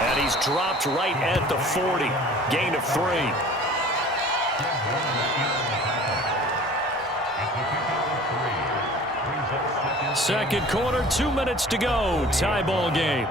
And he's dropped right at the 40. Gain of 3. Second quarter, 2 minutes to go. Tie ball game.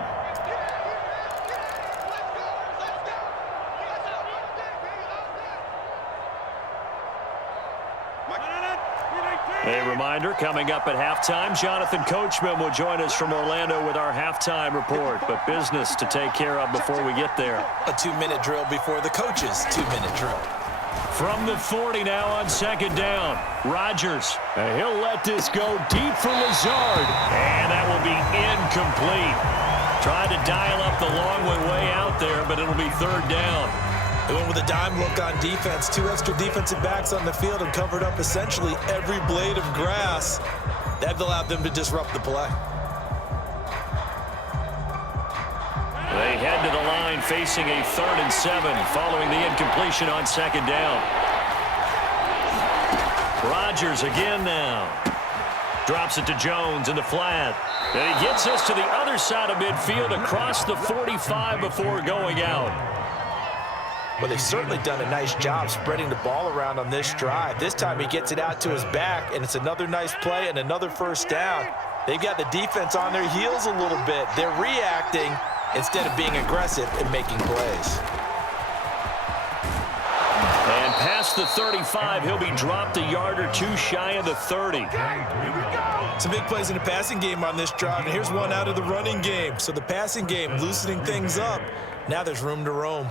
A reminder, coming up at halftime, Jonathan Coachman will join us from Orlando with our halftime report. But business to take care of before we get there. A 2-minute drill before the coach's 2-minute drill. From the 40 now on second down. Rodgers. He'll let this go deep for Lazard. And that will be incomplete. Tried to dial up the long way out there, but it'll be third down. They went with a dime look on defense. 2 extra defensive backs on the field and covered up essentially every blade of grass. That allowed them to disrupt the play. They head to the line facing a 3rd and 7 following the incompletion on second down. Rodgers again now. Drops it to Jones in the flat. And he gets us to the other side of midfield across the 45 before going out. Well, they've certainly done a nice job spreading the ball around on this drive. This time he gets it out to his back, and it's another nice play and another first down. They've got the defense on their heels a little bit. They're reacting instead of being aggressive and making plays. And past the 35, he'll be dropped a yard or 2 shy of the 30. Some big plays in the passing game on this drive, and here's one out of the running game. So the passing game loosening things up. Now there's room to roam.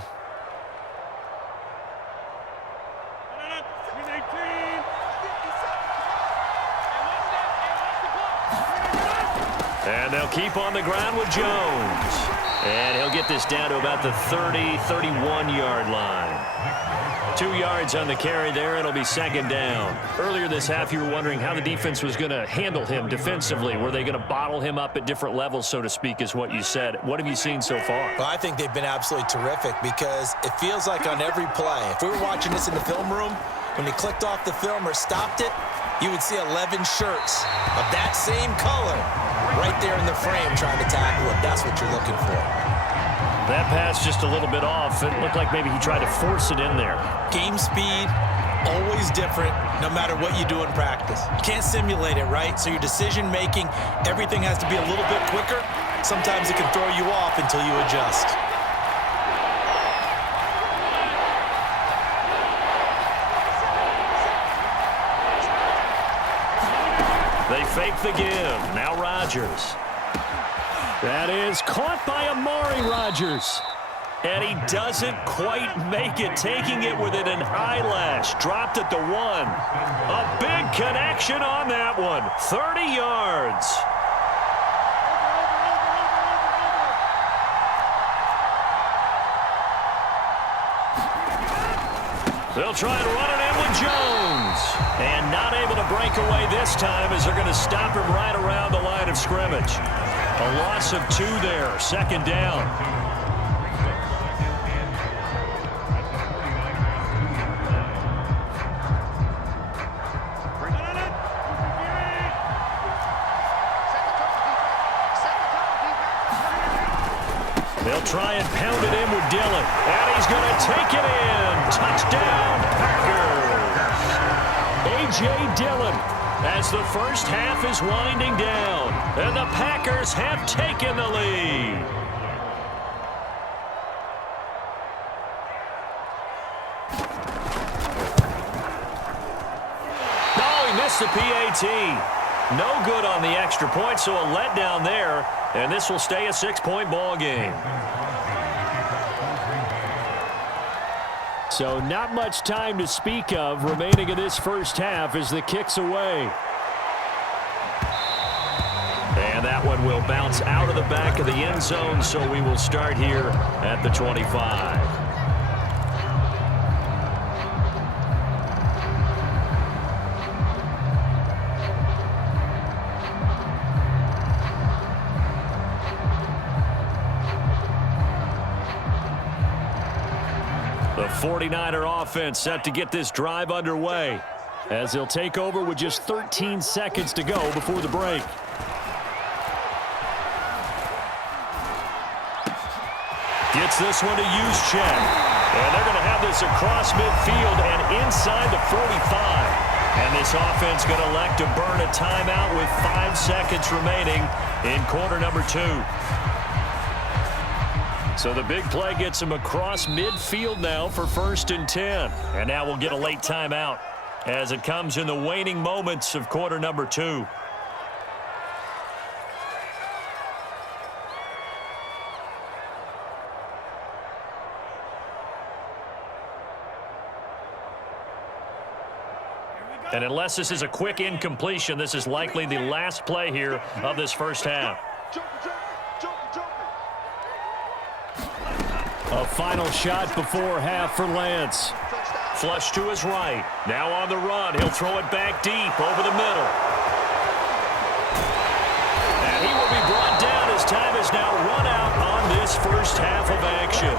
And they'll keep on the ground with Jones. And he'll get this down to about the 30, 31-yard line. 2 yards on the carry there. It'll be second down. Earlier this half, you were wondering how the defense was going to handle him defensively. Were they going to bottle him up at different levels, so to speak, is what you said. What have you seen so far? Well, I think they've been absolutely terrific because it feels like on every play, if we were watching this in the film room, when he clicked off the film or stopped it, you would see 11 shirts of that same color right there in the frame trying to tackle it. That's what you're looking for. That pass just a little bit off. It looked like maybe he tried to force it in there. Game speed, always different no matter what you do in practice. You can't simulate it, right? So your decision-making, everything has to be a little bit quicker. Sometimes it can throw you off until you adjust. They fake the give. Now Rodgers. That is caught by Amari Rodgers. And he doesn't quite make it, taking it with an eyelash. Dropped at the 1. A big connection on that one. 30 yards. They'll try and run it in with Jones. And not able to break away this time as they're going to stop him right around the line of scrimmage. A loss of 2 there. Second down. They'll try and pound it in with Dillon. And he's going to take it in. Touchdown, Packers. A.J. Dillon as the first half is winding down. And the Packers have taken the lead. Oh, he missed the PAT. No good on the extra point, so a letdown there. And this will stay a 6-point ball game. So not much time to speak of remaining in this first half as the kick's away. And that one will bounce out of the back of the end zone, so we will start here at the 25. The 49er offense set to get this drive underway as they'll take over with just 13 seconds to go before the break. Gets this one to Juszczyk. And they're going to have this across midfield and inside the 45. And this offense going to elect to burn a timeout with 5 seconds remaining in quarter number 2. So the big play gets him across midfield now for 1st and 10. And now we'll get a late timeout as it comes in the waning moments of quarter number 2. And unless this is a quick incompletion, this is likely the last play here of this first half. A final shot before half for Lance. Flush to his right. Now on the run. He'll throw it back deep over the middle. And he will be brought down as time is now run out on this first half of action.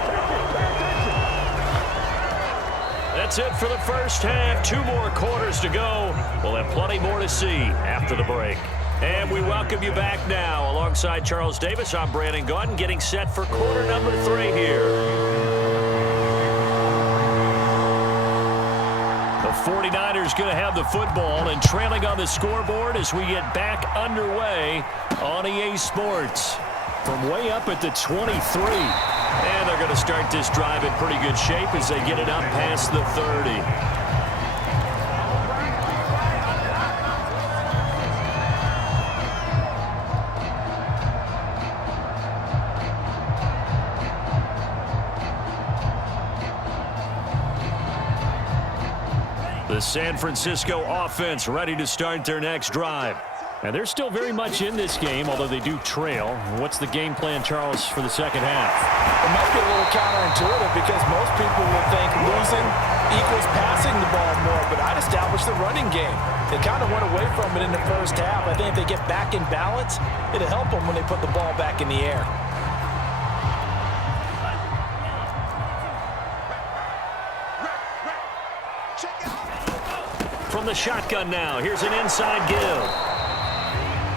That's it for the first half. 2 more quarters to go. We'll have plenty more to see after the break. And we welcome you back now. Alongside Charles Davis, I'm Brandon Gaudin, getting set for quarter number 3 here. The 49ers going to have the football and trailing on the scoreboard as we get back underway on EA Sports. From way up at the 23. And they're going to start this drive in pretty good shape as they get it up past the 30. The San Francisco offense ready to start their next drive. And they're still very much in this game, although they do trail. What's the game plan, Charles, for the second half? It might be a little counterintuitive because most people will think losing equals passing the ball more, but I'd establish the running game. They kind of went away from it in the first half. I think if they get back in balance, it'll help them when they put the ball back in the air. From the shotgun now, here's an inside give.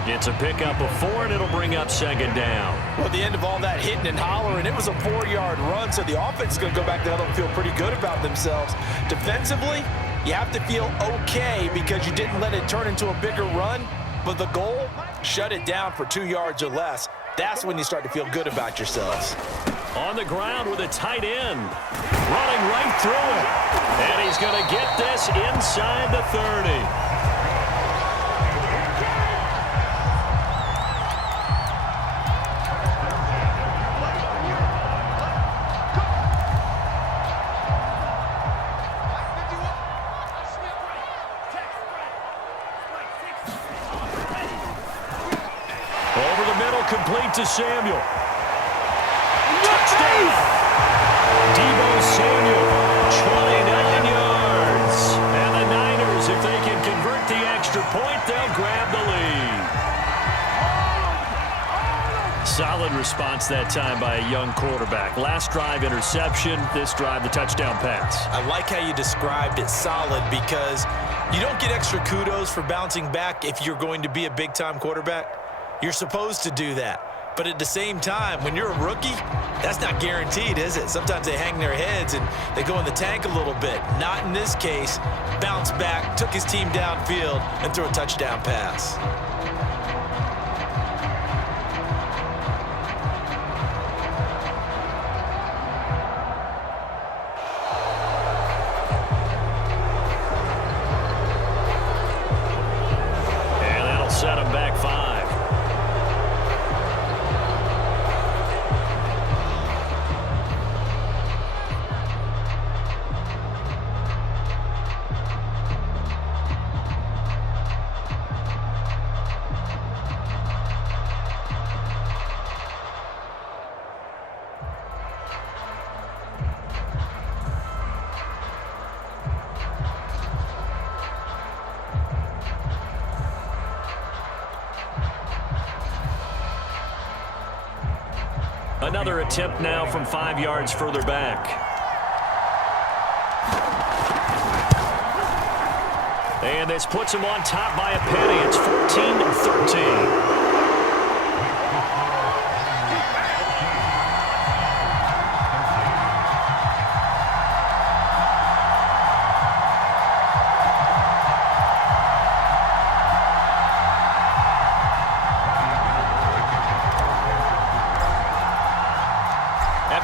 It's a pickup of 4, and it'll bring up 2nd down. Well, at the end of all that hitting and hollering, it was a 4-yard run, so the offense is going to go back there and feel pretty good about themselves. Defensively, you have to feel okay because you didn't let it turn into a bigger run, but the goal, shut it down for 2 yards or less. That's when you start to feel good about yourselves. On the ground with a tight end. Running right through it. And he's going to get this inside the 30. Complete to Samuel. Touchdown! Deebo Samuel, 29 yards. And the Niners, if they can convert the extra point, they'll grab the lead. Solid response that time by a young quarterback. Last drive, interception. This drive, the touchdown pass. I like how you described it, solid, because you don't get extra kudos for bouncing back if you're going to be a big-time quarterback. You're supposed to do that. But at the same time, when you're a rookie, that's not guaranteed, is it? Sometimes they hang their heads and they go in the tank a little bit. Not in this case. Bounced back, took his team downfield, and threw a touchdown pass. And that'll set him back 5. Another attempt now from 5 yards further back. And this puts him on top by a penny. It's 14-13.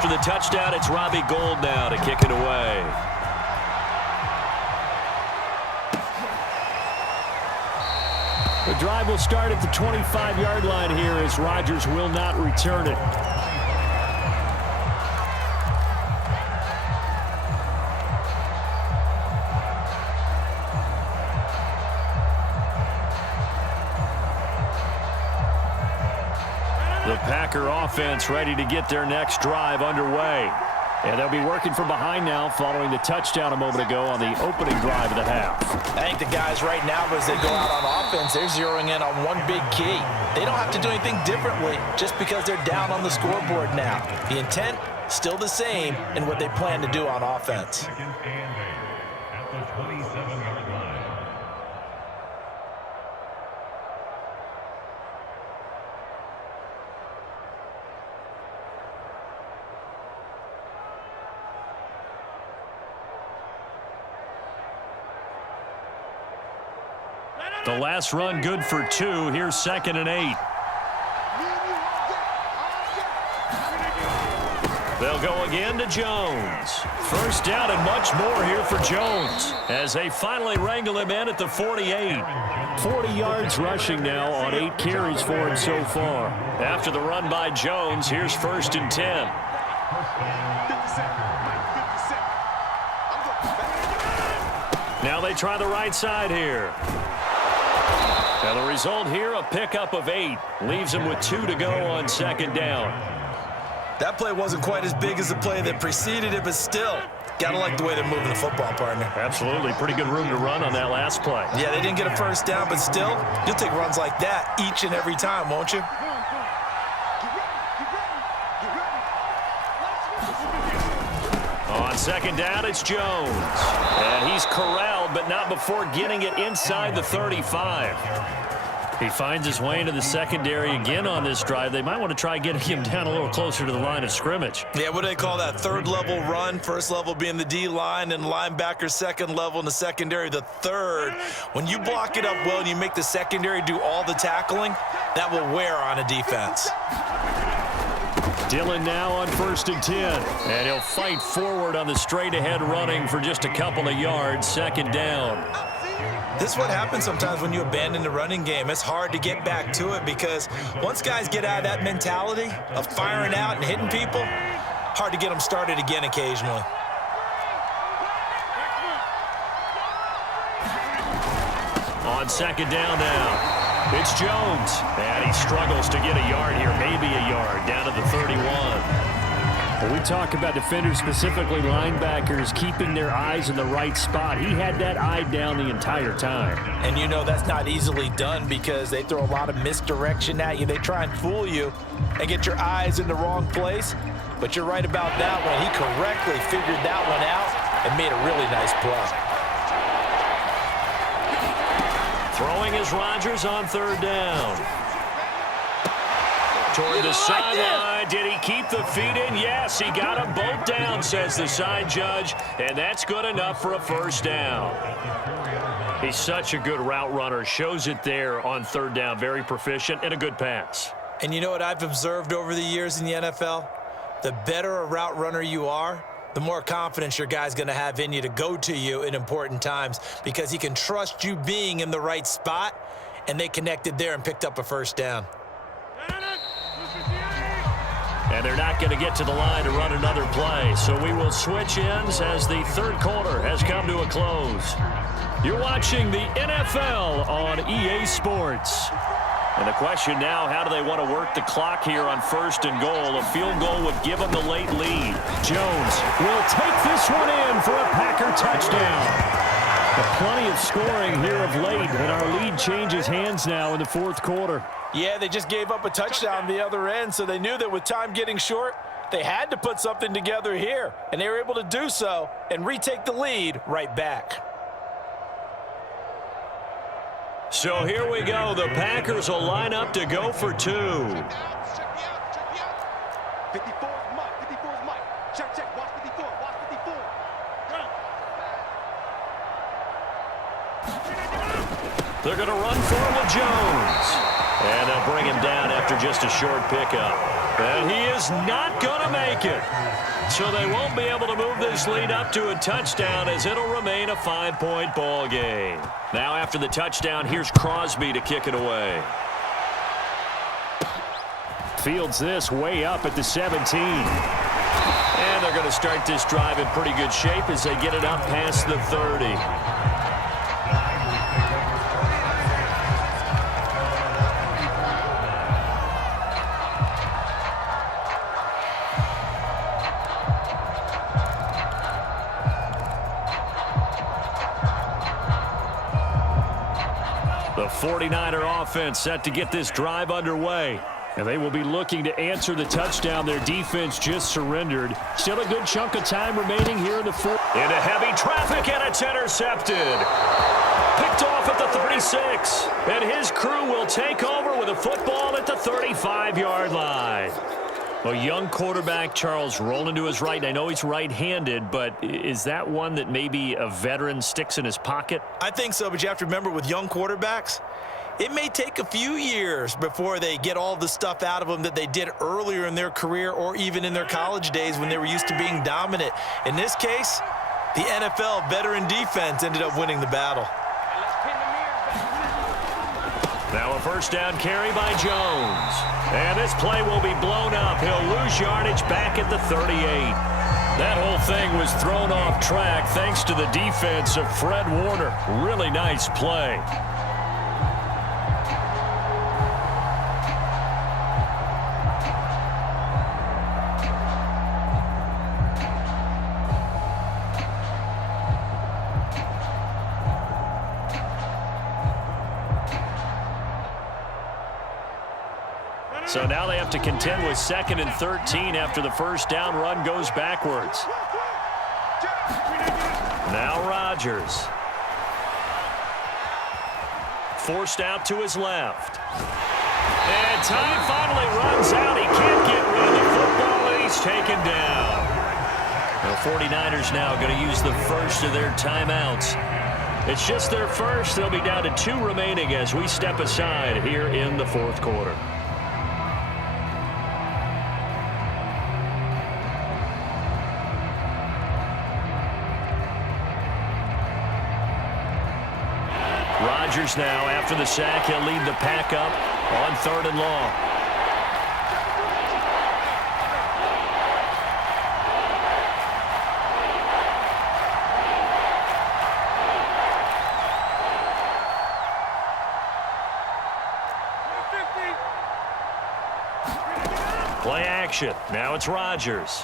After the touchdown, it's Robbie Gould now to kick it away. The drive will start at the 25-yard line here as Rodgers will not return it. The Packer offense ready to get their next drive underway. And they'll be working from behind now following the touchdown a moment ago on the opening drive of the half. I think the guys right now, as they go out on offense, they're zeroing in on one big key. They don't have to do anything differently just because they're down on the scoreboard now. The intent, still the same in what they plan to do on offense. Second and 10 at the 27-yard line. The last run good for 2. Here's 2nd and 8. They'll go again to Jones. First down and much more here for Jones as they finally wrangle him in at the 48. 40 yards rushing now on 8 carries for him so far. After the run by Jones, here's 1st and 10. Now they try the right side here. Now the result here, a pickup of 8. Leaves him with 2 to go on 2nd down. That play wasn't quite as big as the play that preceded it, but still, gotta like the way they're moving the football, partner. Absolutely. Pretty good room to run on that last play. Yeah, they didn't get a first down, but still, you'll take runs like that each and every time, won't you? On 2nd down, it's Jones. And he's corralled, but not before getting it inside the 35. He finds his way into the secondary again on this drive. They might want to try getting him down a little closer to the line of scrimmage. Yeah, what do they call that? 3rd level run. 1st level being the D-line, and linebacker 2nd level in the secondary, the 3rd. When you block it up well and you make the secondary do all the tackling, that will wear on a defense. Dillon now on 1st and 10. And he'll fight forward on the straight-ahead running for just a couple of yards. 2nd down. This is what happens sometimes when you abandon the running game. It's hard to get back to it because once guys get out of that mentality of firing out and hitting people, hard to get them started again occasionally. On 2nd down now. It's Jones, and he struggles to get a yard here, maybe a yard, down to the 31. When we talk about defenders, specifically linebackers, keeping their eyes in the right spot, he had that eye down the entire time. And you know that's not easily done because they throw a lot of misdirection at you. They try and fool you and get your eyes in the wrong place. But you're right about that one. He correctly figured that one out and made a really nice play. Throwing is Rodgers on 3rd down. Toward the sideline. Did he keep the feet in? Yes, he got them both down, says the side judge. And that's good enough for a 1st down. He's such a good route runner. Shows it there on 3rd down. Very proficient and a good pass. And you know what I've observed over the years in the NFL? The better a route runner you are, the more confidence your guy's going to have in you to go to you in important times because he can trust you being in the right spot, and they connected there and picked up a 1st down. And they're not going to get to the line to run another play, so we will switch ends as the 3rd quarter has come to a close. You're watching the NFL on EA Sports. And the question now, how do they want to work the clock here on 1st and goal? A field goal would give them the late lead. Jones will take this one in for a Packer touchdown. Plenty of scoring here of late, and our lead changes hands now in the 4th quarter. Yeah, they just gave up a touchdown the other end, so they knew that with time getting short, they had to put something together here, and they were able to do so and retake the lead right back. So here we go. The Packers will line up to go for 2. 54 is Mike. 54 is Mike. Check. Watch 54. Watch 54. They're going to run for him with Jones. And they'll bring him down after just a short pickup. And he is not going to make it. So they won't be able to move this lead up to a touchdown as it'll remain a 5-point ball game. Now after the touchdown, here's Crosby to kick it away. Fields this way up at the 17. And they're going to start this drive in pretty good shape as they get it up past the 30. The 49er offense set to get this drive underway. And they will be looking to answer the touchdown their defense just surrendered. Still a good chunk of time remaining here in the fourth. Into heavy traffic, and it's intercepted. Picked off at the 36. And his crew will take over with a football at the 35-yard line. A young quarterback, Charles, rolling to his right. And I know he's right-handed, but is that one that maybe a veteran sticks in his pocket? I think so, but you have to remember with young quarterbacks, it may take a few years before they get all the stuff out of them that they did earlier in their career or even in their college days when they were used to being dominant. In this case, the NFL veteran defense ended up winning the battle. Now a first down carry by Jones. And this play will be blown up. He'll lose yardage back at the 38. That whole thing was thrown off track thanks to the defense of Fred Warner. Really nice play. So now they have to contend with 2nd and 13 after the first down run goes backwards. Now Rodgers. Forced out to his left. And time finally runs out. He can't get rid of the football, and he's taken down. The 49ers now going to use the first of their timeouts. It's just their first. They'll be down to 2 remaining as we step aside here in the fourth quarter. Rodgers now, after the sack, he'll lead the pack up on 3rd and long. Play action. Now it's Rodgers.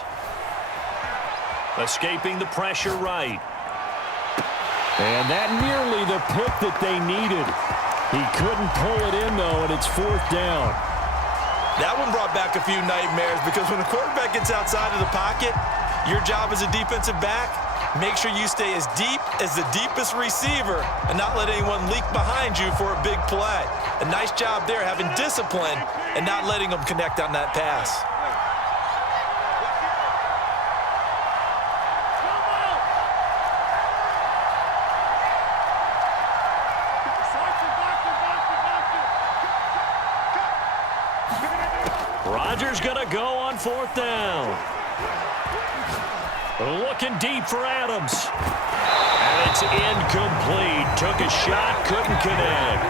Escaping the pressure right. And that nearly the pick that they needed. He couldn't pull it in, though, and it's 4th down. That one brought back a few nightmares because when the quarterback gets outside of the pocket, your job as a defensive back, make sure you stay as deep as the deepest receiver and not let anyone leak behind you for a big play. A nice job there having discipline and not letting them connect on that pass. Rodgers going to go on 4th down. Looking deep for Adams. And it's incomplete. Took a shot, couldn't connect.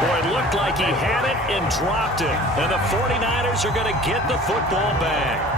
Boy, it looked like he had it and dropped it. And the 49ers are going to get the football back.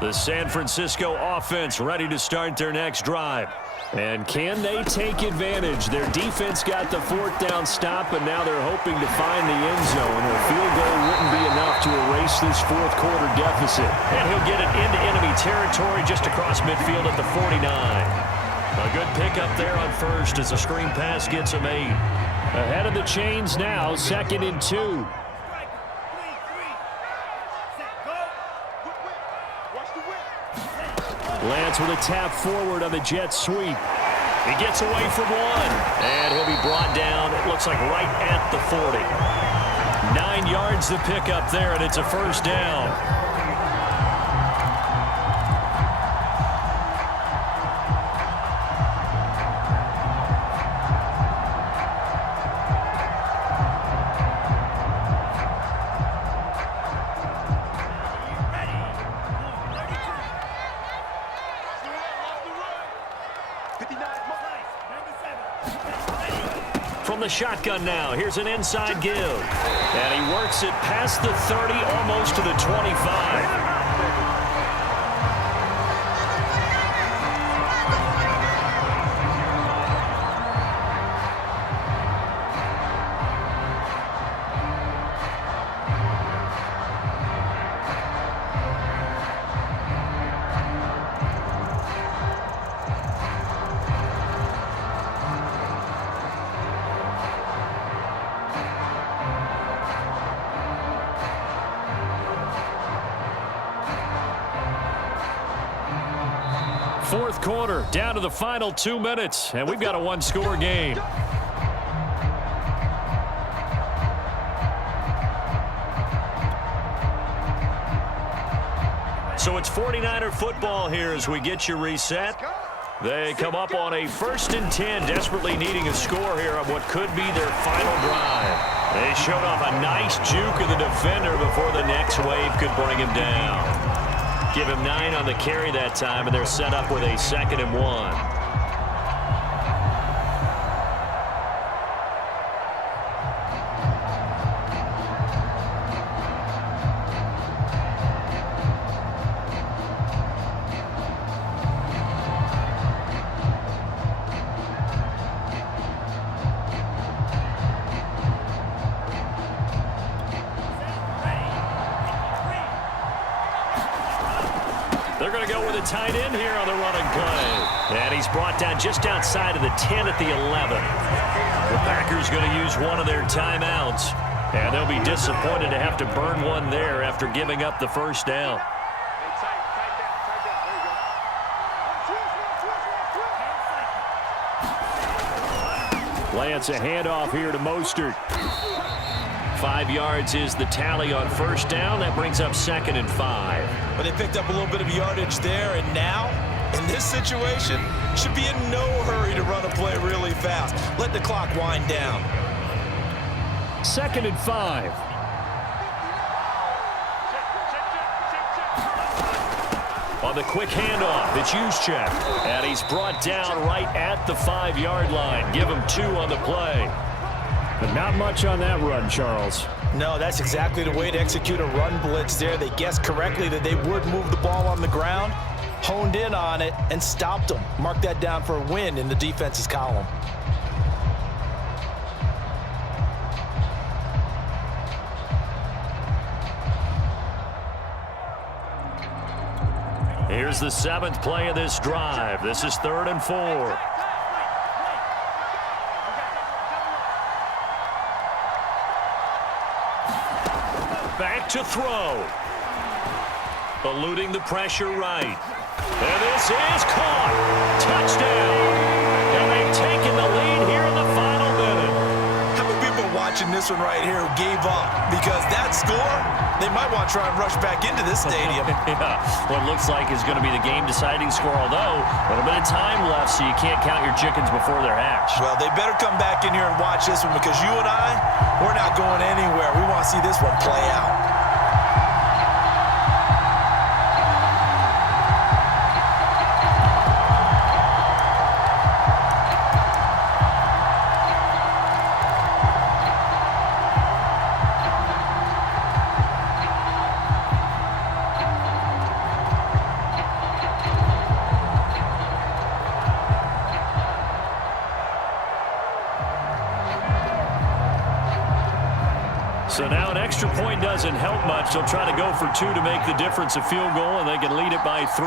The San Francisco offense ready to start their next drive. And can they take advantage? Their defense got the 4th down stop, and now they're hoping to find the end zone. A field goal wouldn't be enough to erase this 4th quarter deficit. And he'll get it into enemy territory just across midfield at the 49. A good pickup there on first as the screen pass gets him 8. Ahead of the chains now, 2nd and 2. Lance with a tap forward on the jet sweep. He gets away from one, and he'll be brought down, it looks like right at the 40. 9 yards to pick up there, and it's a first down. 59, From the shotgun now, here's an inside give. And he works it past the 30, almost to the 25. Fourth quarter, down to the final 2 minutes, and we've got a one-score game. So it's 49er football here as we get you reset. They come up on a 1st and 10, desperately needing a score here on what could be their final drive. They showed off a nice juke of the defender before the next wave could bring him down. Give him 9 on the carry that time, and they're set up with a 2nd and 1. They're going to go with a tight end here on the running play. And he's brought down just outside of the 10 at the 11. The Packers going to use one of their timeouts. And they'll be disappointed to have to burn one there after giving up the first down. Lance a handoff here to Mostert. 5 yards is the tally on first down. That brings up 2nd and 5. But they picked up a little bit of yardage there, and now, in this situation, should be in no hurry to run a play really fast. Let the clock wind down. 2nd and 5. On the quick handoff, it's Juszczyk. And he's brought down right at the 5-yard line. Give him 2 on the play. But not much on that run, Charles. No, that's exactly the way to execute a run blitz there. They guessed correctly that they would move the ball on the ground, honed in on it, and stopped them. Mark that down for a win in the defense's column. Here's the 7th play of this drive. This is 3rd and 4. Back to throw. Eluding the pressure right. And this is caught. Touchdown. And they've taken the lead here in the final minute. How many people watching this one right here who gave up? Because that score, they might want to try and rush back into this stadium. Yeah, what looks like is going to be the game-deciding score, although a little bit of time left, so you can't count your chickens before they're hatched. Well, they better come back in here and watch this one, because you and I, we're not going anywhere. We want to see this one play out. So now an extra point doesn't help much. They'll try to go for 2 to make the difference a field goal, and they can lead it by 3.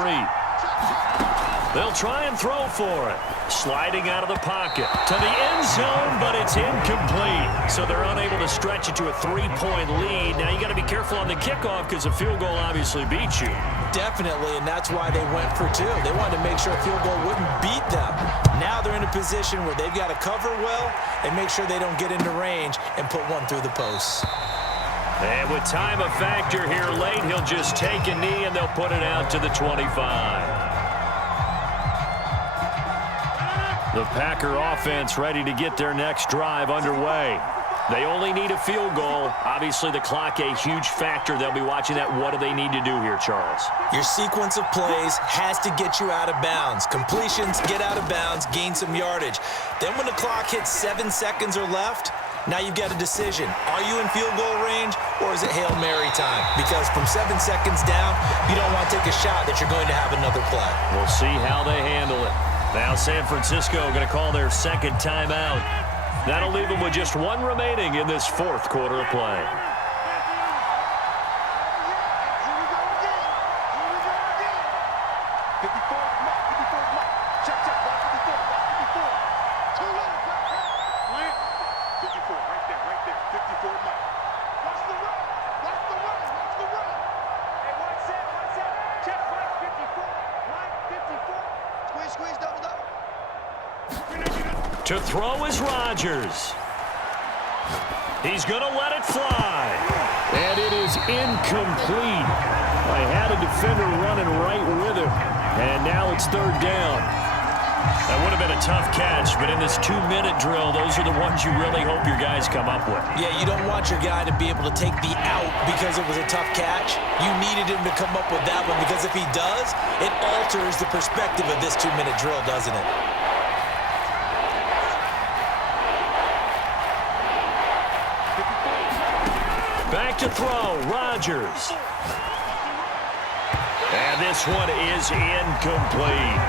They'll try and throw for it. Sliding out of the pocket to the end zone, but it's incomplete. So they're unable to stretch it to a 3-point lead. Now you got to be careful on the kickoff because a field goal obviously beats you. Definitely, and that's why they went for 2. They wanted to make sure a field goal wouldn't beat them. Now they're in a position where they've got to cover well and make sure they don't get into range and put one through the posts. And with time a factor here late, he'll just take a knee and they'll put it out to the 25. The Packer offense ready to get their next drive underway. They only need a field goal. Obviously, the clock a huge factor. They'll be watching that. What do they need to do here, Charles? Your sequence of plays has to get you out of bounds. Completions, get out of bounds, gain some yardage. Then when the clock hits 7 seconds or left, now you've got a decision. Are you in field goal range, or is it Hail Mary time? Because from 7 seconds down, you don't want to take a shot that you're going to have another play. We'll see how they handle it. Now San Francisco going to call their second timeout. That'll leave them with just one remaining in this fourth quarter of play. To throw is Rodgers. He's going to let it fly. And it is incomplete. I had a defender running right with him. And now it's third down. That would have been a tough catch, but in this 2-minute drill, those are the ones you really hope your guys come up with. Yeah, you don't want your guy to be able to take the out because it was a tough catch. You needed him to come up with that one, because if he does, it alters the perspective of this 2-minute drill, doesn't it? Back to throw, Rodgers. And this one is incomplete.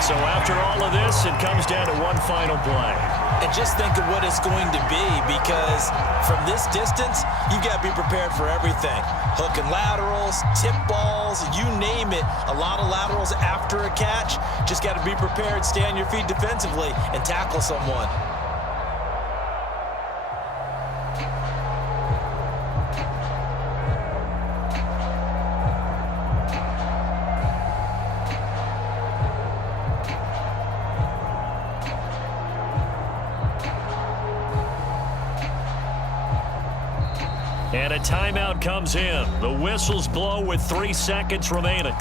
So after all of this, it comes down to one final play. And just think of what it's going to be, because from this distance, you've got to be prepared for everything. Hook and laterals, tip balls, you name it. A lot of laterals after a catch. Just got to be prepared, stay on your feet defensively, and tackle someone. And a timeout comes in. The whistles blow with 3 seconds remaining.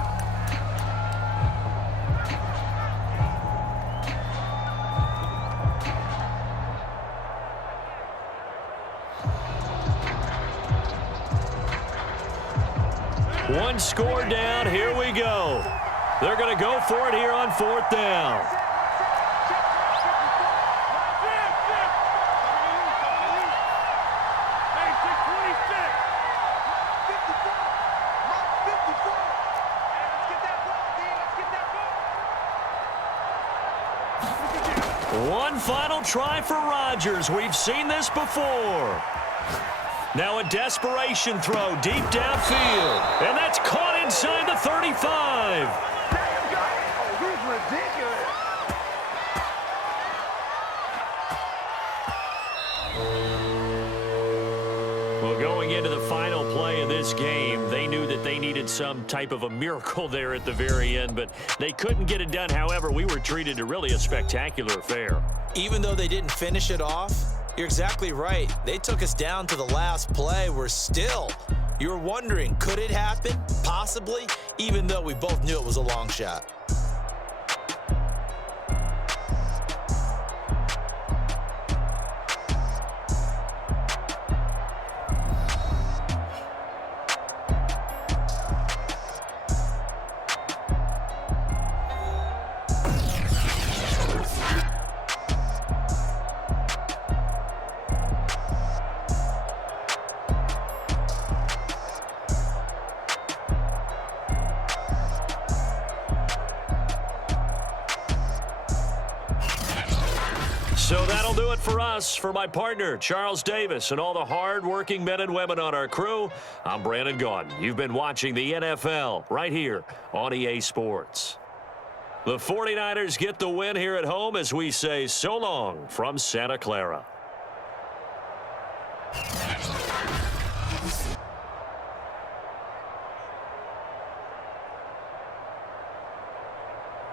One score down. Here we go. They're going to go for it here on fourth down. One final try for Rodgers. We've seen this before. Now a desperation throw deep downfield. And that's caught inside the 35. Well, going into the final play of this game, they knew that they needed some type of a miracle there at the very end, but they couldn't get it done. However, we were treated to really a spectacular affair. Even though they didn't finish it off, you're exactly right. They took us down to the last play. We're still, you're wondering, could it happen? Possibly, even though we both knew it was a long shot. So that'll do it for us. For my partner, Charles Davis, and all the hard-working men and women on our crew, I'm Brandon Gaudin. You've been watching the NFL right here on EA Sports. The 49ers get the win here at home as we say so long from Santa Clara.